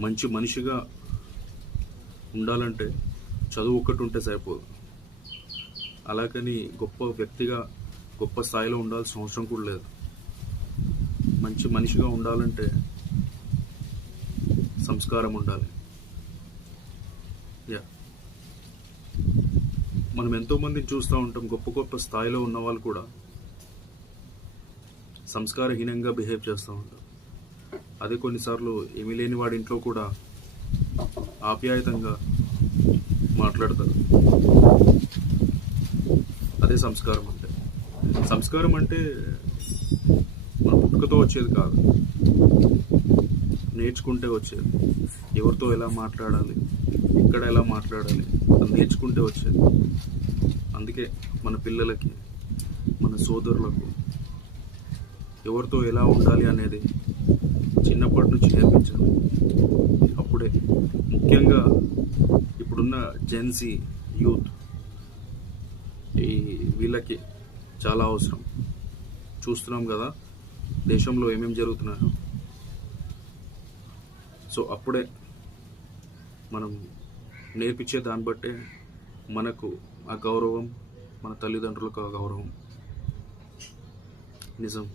మంచి మనిషిగా ఉండాలంటే చదువు ఒక్కటి ఉంటే సరిపోదు. అలాగని గొప్ప వ్యక్తిగా గొప్ప స్థాయిలో ఉండాల్సిన అవసరం కూడా లేదు. మంచి మనిషిగా ఉండాలంటే సంస్కారం ఉండాలి. యా, మనం ఎంతోమందిని చూస్తూ ఉంటాం, గొప్ప గొప్ప స్థాయిలో ఉన్న వాళ్ళు కూడా సంస్కారహీనంగా బిహేవ్ చేస్తూ ఉంటారు. అదే కొన్నిసార్లు ఏమీ లేని వాడి ఇంట్లో కూడా ఆప్యాయతంగా మాట్లాడతారు. అదే సంస్కారం అంటే. సంస్కారం అంటే మన పుట్టుకతో వచ్చేది కాదు, నేర్చుకుంటే వచ్చేది. ఎవరితో ఎలా మాట్లాడాలి, ఎక్కడ ఎలా మాట్లాడాలి, అది నేర్చుకుంటే వచ్చేది. అందుకే మన పిల్లలకి, మన సోదరులకు ఎవరితో ఎలా ఉండాలి అనేది చిన్నప్పటి నుంచి నేర్పించాలి. అప్పుడే ముఖ్యంగా ఇప్పుడున్న జెన్సీ యూత్ వీళ్ళకి చాలా అవసరం. చూస్తున్నాం కదా దేశంలో ఏమేమి జరుగుతున్నాయో. సో అప్పుడే మనం నేర్పించే దాన్ని బట్టే మనకు ఆ గౌరవం, మన తల్లిదండ్రులకు ఆ గౌరవం. నిజం.